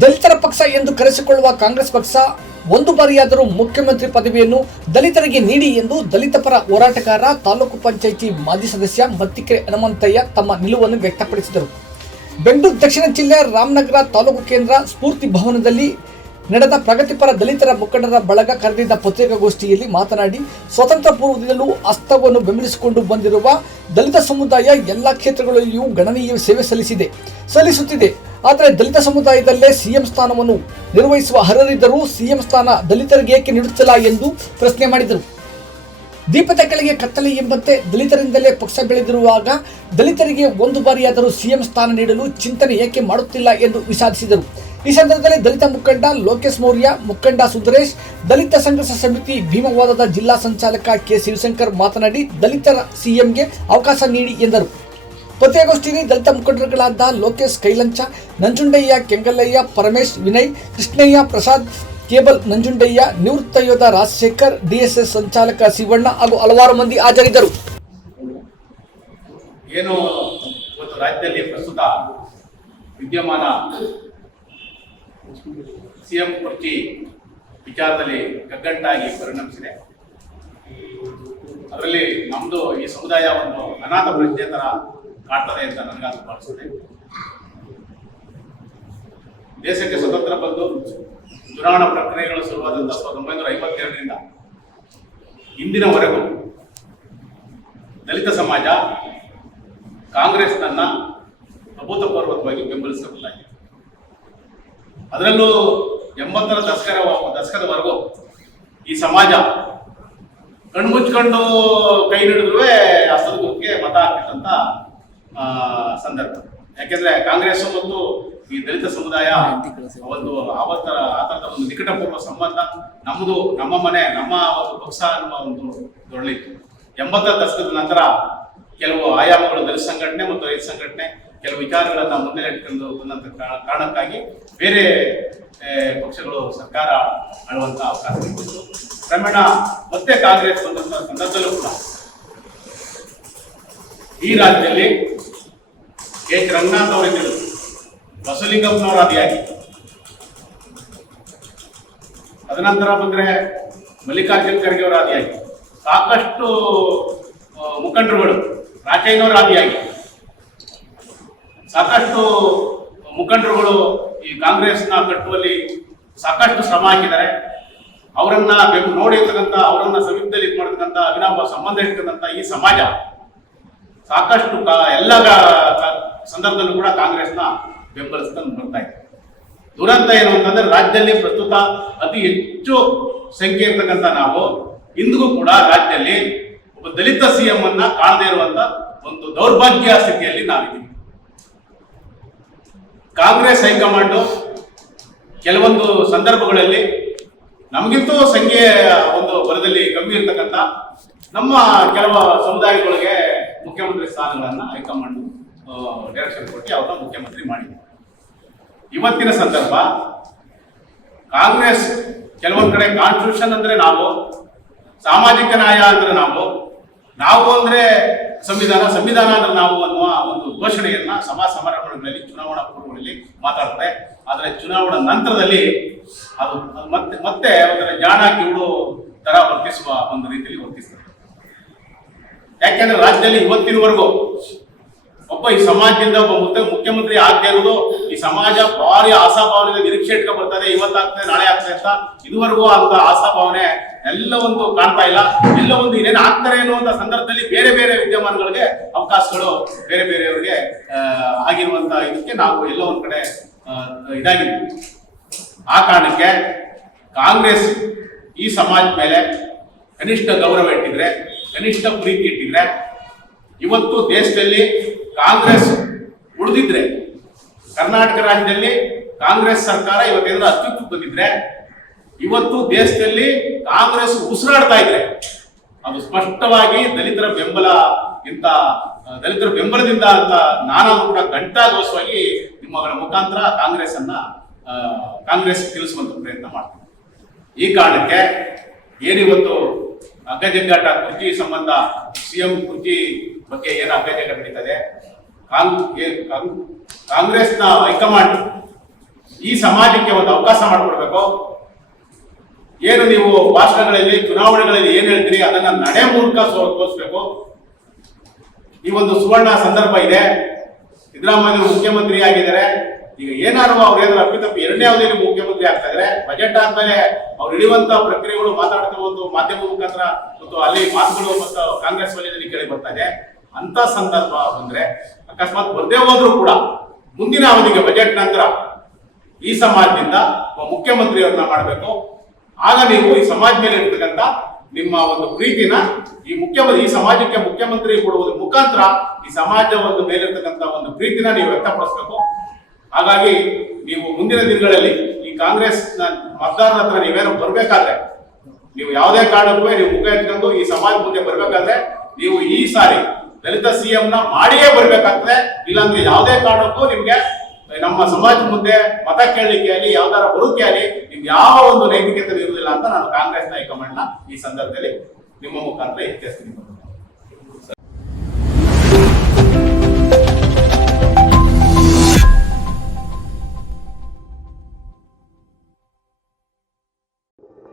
ದಲಿತರ ಪಕ್ಷ ಎಂದು ಕರೆಸಿಕೊಳ್ಳುವ ಕಾಂಗ್ರೆಸ್ ಪಕ್ಷ ಒಂದು ಬಾರಿಯಾದರೂ ಮುಖ್ಯಮಂತ್ರಿ ಪದವಿಯನ್ನು ದಲಿತರಿಗೆ ನೀಡಿ ಎಂದು ದಲಿತ ಪರ ಹೋರಾಟಗಾರ ತಾಲೂಕು ಪಂಚಾಯಿತಿ ಮಾಜಿ ಸದಸ್ಯ ಮತ್ತಿಕೆರೆ ಹನುಮಂತಯ್ಯ ತಮ್ಮ ನಿಲುವನ್ನು ವ್ಯಕ್ತಪಡಿಸಿದರು. ಬೆಂಗಳೂರು ದಕ್ಷಿಣ ಜಿಲ್ಲೆ ರಾಮನಗರ ತಾಲೂಕು ಕೇಂದ್ರ ಸ್ಫೂರ್ತಿ ಭವನದಲ್ಲಿ ನಡೆದ ಪ್ರಗತಿಪರ ದಲಿತರ ಮುಖಂಡರ ಬಳಗ ಕರೆದಿದ್ದ ಪತ್ರಿಕಾಗೋಷ್ಠಿಯಲ್ಲಿ ಮಾತನಾಡಿ, ಸ್ವತಂತ್ರ ಪೂರ್ವದಿಂದಲೂ ಹಸ್ತವನ್ನು ಬೆಂಬಲಿಸಿಕೊಂಡು ಬಂದಿರುವ ದಲಿತ ಸಮುದಾಯ ಎಲ್ಲ ಕ್ಷೇತ್ರಗಳಲ್ಲಿಯೂ ಗಣನೀಯ ಸೇವೆ ಸಲ್ಲಿಸಿದೆ, ಸಲ್ಲಿಸುತ್ತಿದೆ. ಆದರೆ ದಲಿತ ಸಮುದಾಯದಲ್ಲೇ ಸಿಎಂ ಸ್ಥಾನವನ್ನು ನಿರ್ವಹಿಸುವ ಅರ್ಹರಿದ್ದರೂ ಸಿಎಂ ಸ್ಥಾನ ದಲಿತರಿಗೆ ಏಕೆ ನೀಡುತ್ತಿಲ್ಲ ಎಂದು ಪ್ರಶ್ನೆ ಮಾಡಿದರು. ದೀಪದ ಕೆಳಗೆ ಕತ್ತಲೆ ಎಂಬಂತೆ ದಲಿತರಿಂದಲೇ ಪಕ್ಷ ಬೆಳೆದಿರುವಾಗ ದಲಿತರಿಗೆ ಒಂದು ಬಾರಿಯಾದರೂ ಸಿಎಂ ಸ್ಥಾನ ನೀಡಲು ಚಿಂತನೆ ಏಕೆ ಮಾಡುತ್ತಿಲ್ಲ ಎಂದು ವಿಷಾದಿಸಿದರು. ಈ ಸಂದರ್ಭದಲ್ಲಿ ದಲಿತ ಮುಖಂಡ ಲೋಕೇಶ್ ಮೌರ್ಯ, ಮುಖಂಡ ಸುಂದರೇಶ್, ದಲಿತ ಸಂಘರ್ಷ ಸಮಿತಿ ಭೀಮವಾದದ ಜಿಲ್ಲಾ ಸಂಚಾಲಕ ಕೆ. ಶಿವಶಂಕರ್ ಮಾತನಾಡಿ, ದಲಿತರ ಸಿಎಂಗೆ ಅವಕಾಶ ನೀಡಿ ಎಂದರು. ಪತ್ರಿಕಾಗೋಷ್ಠಿಯಲ್ಲಿ ದಲಿತ ಮುಖಂಡರುಗಳಾದ ಲೋಕೇಶ್ ಕೈಲಂಚ, ನಂಜುಂಡಯ್ಯ ಕೆಂಗಲ್ಲಯ್ಯ, ಪರಮೇಶ್ ವಿನಯ್, ಕೃಷ್ಣಯ್ಯ ಪ್ರಸಾದ್, ಕೇಬಲ್ ನಂಜುಂಡಯ್ಯ, ನಿವೃತ್ತ ಯೋಧ ರಾಜಶೇಖರ್, ಡಿಎಸ್ಎಸ್ ಸಂಚಾಲಕ ಶಿವಣ್ಣ ಹಾಗೂ ಹಲವಾರು ಮಂದಿ ಹಾಜರಿದ್ದರು. ಏನು ಇವತ್ತು ರಾಜ್ಯದಲ್ಲಿ ಪ್ರಸ್ತುತ ವಿದ್ಯಮಾನ ಸಿಎಂ ಕುರ್ಚಿ ವಿಚಾರದಲ್ಲಿ ಕಗ್ಗಂಟಾಗಿ ಪರಿಣಮಿಸಿದೆ. ಅದರಲ್ಲಿ ನಮ್ಮದು ಈ ಸಮುದಾಯ ಒಂದು ಅನಾಥ ಪ್ರಜ್ಞೆ ಥರ ಕಾಡ್ತದೆ ಅಂತ ನನಗಂತೂ ಭಾವಿಸ್ತದೆ ದೇಶಕ್ಕೆ ಸ್ವತಂತ್ರ ಬಂದು ಚುನಾವಣಾ ಪ್ರಕ್ರಿಯೆಗಳು ಶುರುವಾದಂಥ ಸಾವಿರದ ಒಂಬೈನೂರ ಐವತ್ತೆರಡರಿಂದ ಇಂದಿನವರೆಗೂ ದಲಿತ ಸಮಾಜ ಕಾಂಗ್ರೆಸ್ ತನ್ನ ಅಭೂತಪೂರ್ವಕವಾಗಿ ಬೆಂಬಲಿಸಬಲ್ಲಾಗಿದೆ. ಅದರಲ್ಲೂ ಎಂಬತ್ತರ ದಶಕರ ದಶಕದವರೆಗೂ ಈ ಸಮಾಜ ಕಣ್ಮುಚ್ಕೊಂಡು ಕೈ ಹಿಡಿದ್ರು ಹಸ್ತದ ಮತ ಹಾಕ್ತಿದ್ದಂತ ಆ, ಸಂದರ್ಭ. ಯಾಕೆಂದ್ರೆ ಕಾಂಗ್ರೆಸ್ ಮತ್ತು ಈ ದಲಿತ ಸಮುದಾಯ ಒಂದು ಆವತ್ತರ, ಆ ಥರದ ಒಂದು ನಿಕಟಪೂರ್ವ ಸಂಬಂಧ ನಮ್ಮದು ನಮ್ಮ ಮನೆ, ನಮ್ಮ ಒಂದು ಪಕ್ಷ ಅನ್ನುವ ಒಂದು ದೊರಳಿತ್ತು. ಎಂಬತ್ತರ ದಶಕದ ನಂತರ ಕೆಲವು ಆಯಾಮಗಳು ದಲಿತ ಸಂಘಟನೆ ಮತ್ತು ರೈತ ಸಂಘಟನೆ ಕೆಲವು ವಿಚಾರಗಳನ್ನ ಮುನ್ನೆಲೆ ಇಟ್ಕೊಂಡು ಬಂದಂತ ಕಾರಣ- ಕಾರಣಕ್ಕಾಗಿ ಬೇರೆ ಪಕ್ಷಗಳು ಸರ್ಕಾರ ಆಳುವಂತ ಅವಕಾಶ ಕ್ರಮೇಣ ಮತ್ತೆ ಕಾಂಗ್ರೆಸ್ ಬಂದಂತ ಸಂದರ್ಭದಲ್ಲೂ ಕೂಡ ಈ ರಾಜ್ಯದಲ್ಲಿ ಎಚ್ ರಂಗನಾಥ್ ಅವರಿದ್ದರು ಬಸಲಿಂಗಪ್ಪನವರ ಆದಿಯಾಗಿ ತದನಂತರ ಬಂದ್ರೆ ಮಲ್ಲಿಕಾರ್ಜುನ್ ಖರ್ಗೆ ಅವರ ಆದಿಯಾಗಿ ಸಾಕಷ್ಟು ಮುಖಂಡರುಗಳು, ರಾಜಯ್ಯನವರ ಆದಿಯಾಗಿ ಸಾಕಷ್ಟು ಮುಖಂಡರುಗಳು ಈ ಕಾಂಗ್ರೆಸ್ನ ಕಟ್ಟುವಲ್ಲಿ ಸಾಕಷ್ಟು ಶ್ರಮ ಹಾಕಿದ್ದಾರೆ. ಅವರನ್ನ ನೋಡಿ ನೋಡಿರ್ತಕ್ಕಂಥ ಅವರನ್ನ ಸಮೀಪದಲ್ಲಿ ಇದು ಮಾಡ್ತಕ್ಕಂಥ ಅವಿನಾಭ ಸಂಬಂಧ ಇರ್ತಕ್ಕಂಥ ಈ ಸಮಾಜ ಸಾಕಷ್ಟು ಎಲ್ಲ ಸಂದರ್ಭದಲ್ಲೂ ಕೂಡ ಕಾಂಗ್ರೆಸ್ನ ಬೆಂಬಲಿಸ್ತಾ ಬರ್ತಾ ಇದೆ ದುರಂತ ಏನು ಅಂತಂದ್ರೆ ರಾಜ್ಯದಲ್ಲಿ ಪ್ರಸ್ತುತ ಅತಿ ಹೆಚ್ಚು ಸಂಖ್ಯೆ ಇರ್ತಕ್ಕಂಥ ನಾವು, ಇಂದಿಗೂ ಕೂಡ ರಾಜ್ಯದಲ್ಲಿ ಒಬ್ಬ ದಲಿತ ಸಿಎಂ ಅನ್ನ ಕಾಣದೇ ಇರುವಂತ ಒಂದು ದೌರ್ಭಾಗ್ಯ ಸ್ಥಿತಿಯಲ್ಲಿ ನಾವಿದ್ದೀವಿ. ಕಾಂಗ್ರೆಸ್ ಹೈಕಮಾಂಡ್ ಕೆಲವೊಂದು ಸಂದರ್ಭಗಳಲ್ಲಿ ನಮಗಿಂತೂ ಸಂಖ್ಯೆ ಒಂದು ಬಲದಲ್ಲಿ ಕಮ್ಮಿ ಇರ್ತಕ್ಕಂಥ ನಮ್ಮ ಕೆಲವು ಸಮುದಾಯಗಳಿಗೆ ಮುಖ್ಯಮಂತ್ರಿ ಸ್ಥಾನಗಳನ್ನು ಹೈಕಮಾಂಡ್ ಡೈರೆಕ್ಷನ್ ಕೊಟ್ಟು ಅವರನ್ನ ಮುಖ್ಯಮಂತ್ರಿ ಮಾಡಿದ್ದಾರೆ ಇವತ್ತಿನ ಸಂದರ್ಭ, ಕಾಂಗ್ರೆಸ್ ಕೆಲವೊಂದು ಕಡೆ ಕಾನ್ಸ್ಟಿಟ್ಯೂಷನ್ ಅಂದ್ರೆ ನಾವು, ಸಾಮಾಜಿಕ ನ್ಯಾಯ ಅಂದ್ರೆ ನಾವು ನಾವು ಅಂದ್ರೆ ಸಂವಿಧಾನ ಸಂವಿಧಾನ ಅಂದ್ರೆ ನಾವು ಅನ್ನುವ ಒಂದು ಘೋಷಣೆಯನ್ನ ಸಭಾ ಸಮಾರಂಭಗಳಲ್ಲಿ, ಚುನಾವಣಾ ಪೂರ್ವಗಳಲ್ಲಿ ಮಾತಾಡ್ತಾರೆ. ಆದ್ರೆ ಚುನಾವಣಾ ನಂತರದಲ್ಲಿ ಅದು ಮತ್ತೆ ಮತ್ತೆ ಅದರ ಜಾಣ ಕಿವುಡು ತರ ವರ್ತಿಸುವ ಒಂದು ರೀತಿಯಲ್ಲಿ ವರ್ತಿಸ್ತಾರೆ ಯಾಕೆಂದ್ರೆ ರಾಜ್ಯದಲ್ಲಿ ಇವತ್ತಿನವರೆಗೂ ಒಬ್ಬ ಈ ಸಮಾಜದಿಂದ ಒಬ್ಬ ಮುಖ್ಯ ಮುಖ್ಯಮಂತ್ರಿ ಆಗದೆ ಇರೋದು, ಈ ಸಮಾಜ ಭಾರಿ ಆಸಾಭಾವನೆ ನಿರೀಕ್ಷೆ ಇಟ್ಕೊ ಬರ್ತದೆ ಇವತ್ತಾಗ್ತದೆ, ನಾಳೆ ಆಗ್ತದೆ ಅಂತ ಇದುವರೆಗೂ ಅಂತ ಆಶಾಭಾವನೆ ಎಲ್ಲ ಒಂದು ಕಾಣ್ತಾ ಇಲ್ಲ. ಎಲ್ಲ ಒಂದು ಇನ್ನೇನು ಆಗ್ತಾರೆ ಅನ್ನುವಂತ ಸಂದರ್ಭದಲ್ಲಿ ಬೇರೆ ಬೇರೆ ವಿದ್ಯಮಾನಗಳಿಗೆ ಅವಕಾಶಗಳು ಬೇರೆ ಬೇರೆಯವರಿಗೆ ಆಗಿರುವಂತ ಇದಕ್ಕೆ ನಾವು ಎಲ್ಲ ಒಂದ್ ಕಡೆ ಇದಾಗಿದ್ವಿ ಆ ಕಾರಣಕ್ಕೆ ಕಾಂಗ್ರೆಸ್ ಈ ಸಮಾಜ ಮೇಲೆ ಕನಿಷ್ಠ ಗೌರವ ಇಟ್ಟಿದ್ರೆ, ಕನಿಷ್ಠ ಪ್ರೀತಿ ಇಟ್ಟಿದ್ರೆ, ಇವತ್ತು ದೇಶದಲ್ಲಿ ಕಾಂಗ್ರೆಸ್ ಉಳಿದಿದ್ರೆ ಕರ್ನಾಟಕ ರಾಜ್ಯದಲ್ಲಿ ಕಾಂಗ್ರೆಸ್ ಸರ್ಕಾರ ಇವತ್ತೇನಾದ್ರೂ ಅಸ್ತಿತ್ವಕ್ಕೆ ಬಂದಿದ್ರೆ, ಇವತ್ತು ದೇಶದಲ್ಲಿ ಕಾಂಗ್ರೆಸ್ ಉಸಿರಾಡ್ತಾ ಇದ್ರೆ, ಅದು ಸ್ಪಷ್ಟವಾಗಿ ದಲಿತರ ಬೆಂಬಲ ಇಂತ, ದಲಿತರ ಬೆಂಬಲದಿಂದ ಅಂತ ನಾನಾದ್ರೂ ಕೂಡ ಘಂಟಾಘೋಷವಾಗಿ ನಿಮ್ಮಗಳ ಮುಖಾಂತರ ಕಾಂಗ್ರೆಸ್ ಅನ್ನ ಕಾಂಗ್ರೆಸ್ ತಿಳಿಸುವಂತ ಪ್ರಯತ್ನ ಮಾಡ್ತೀನಿ. ಈ ಕಾರಣಕ್ಕೆ ಏನಿವತ್ತು ಅಗ್ಗಜಗ್ಗಾಟ ಕುರ್ಚಿ ಸಂಬಂಧ ಸಿಎಂ ಕುರ್ಚಿ ಬಗ್ಗೆ ಏನು ಅಗ್ಗಜಗ್ಗಾಟ ನಡೀತದೆ ಕಾಂಗ್ರೆಸ್ನ ಹೈಕಮಾಂಡ್ ಈ ಸಮಾಜಕ್ಕೆ ಒಂದು ಅವಕಾಶ ಮಾಡಿಕೊಡ್ಬೇಕು. ಏನು ನೀವು ಭಾಷಣಗಳಲ್ಲಿ, ಚುನಾವಣೆಗಳಲ್ಲಿ ಏನ್ ಹೇಳ್ತೀರಿ, ಅದನ್ನ ನಡೆ ಮೂಲಕ ತೋರಿಸ್ಬೇಕು. ಈ ಒಂದು ಸುವರ್ಣ ಸಂದರ್ಭ ಇದೆ. ಸಿದ್ದರಾಮಯ್ಯ ಮುಖ್ಯಮಂತ್ರಿ ಆಗಿದ್ದಾರೆ. ಈಗ ಏನಾದ್ರು ಅವ್ರು ಏನಾದ್ರು ಅಪ್ಪಿತಪ್ಪಿ ಎರಡನೇ ಅವಧಿಯಲ್ಲಿ ಮುಖ್ಯಮಂತ್ರಿ ಆಗ್ತಾ ಬಜೆಟ್ ಆದ್ಮೇಲೆ ಅವ್ರು ಇಳಿಯುವಂತ ಪ್ರಕ್ರಿಯೆಗಳು ಮಾತಾಡ್ತಾ ಒಂದು ಮಾಧ್ಯಮ ಮುಖಾಂತರ ಮತ್ತು ಅಲ್ಲಿ ಮಾತುಗಳು ಮತ್ತು ಕಾಂಗ್ರೆಸ್ ವಲಯದಲ್ಲಿ ಕೇಳಿ ಬರ್ತಾ ಇದೆ. ಅಂತ ಸಂದರ್ಭ ಬಂದ್ರೆ ಅಕಸ್ಮಾತ್ ಬರದೇ ಹೋದ್ರೂ ಕೂಡ ಮುಂದಿನ ಅವಧಿಗೆ ಬಜೆಟ್ ನಂತರ ಈ ಸಮಾಜದಿಂದ ಮುಖ್ಯಮಂತ್ರಿಯವ್ರನ್ನ ಮಾಡಬೇಕು. ಆಗ ನೀವು ಈ ಸಮಾಜ ಮೇಲೆ ಇರ್ತಕ್ಕಂಥ ನಿಮ್ಮ ಒಂದು ಪ್ರೀತಿನ ಈ ಮುಖ್ಯಮಂತ್ರಿ ಈ ಸಮಾಜಕ್ಕೆ ಮುಖ್ಯಮಂತ್ರಿ ಕೊಡುವುದರ ಮುಖಾಂತರ ಈ ಸಮಾಜ ಒಂದು ಮೇಲಿರ್ತಕ್ಕಂಥ ಒಂದು ಪ್ರೀತಿನ ನೀವು ವ್ಯಕ್ತಪಡಿಸ್ಬೇಕು. ಹಾಗಾಗಿ ನೀವು ಮುಂದಿನ ದಿನಗಳಲ್ಲಿ ಈ ಕಾಂಗ್ರೆಸ್ ಮತದಾರರ ಹತ್ರ ನೀವೇನು ಬರ್ಬೇಕಾದ್ರೆ, ನೀವು ಯಾವುದೇ ಕಾರಣಕ್ಕೂ ನೀವು ಮುಖ ಎತ್ಕೊಂಡು ಈ ಸಮಾಜ ಮುಂದೆ ಬರ್ಬೇಕಾದ್ರೆ ನೀವು ಈ ಸಾರಿ ದಲಿತ ಸಿಎಂ ನ ಮಾಡಿಯೇ ಬರ್ಬೇಕಾಗ್ತದೆ. ಇಲ್ಲಾಂದ್ರೆ ಯಾವುದೇ ಕಾರಣಕ್ಕೂ ನಿಮ್ಗೆ ನಮ್ಮ ಸಮಾಜ ಮುಂದೆ ಮತ ಕೇಳಲಿಕ್ಕೆ ಆಗಲಿ ಯಾವ್ದಾರ ಬರೋಕೆ ಆಗಲಿ ನಿಮ್ಗೆ ಯಾವ ಒಂದು ನೈತಿಕತೆ ಇರುವುದಿಲ್ಲ ಅಂತ ನಾನು ಕಾಂಗ್ರೆಸ್ ಹೈಕಮಾಂಡ್ನ ಈ ಸಂದರ್ಭದಲ್ಲಿ ನಿಮ್ಮ ಮುಖಾಂತರ ಎಚ್ಚರಿಸ್ತೀನಿ.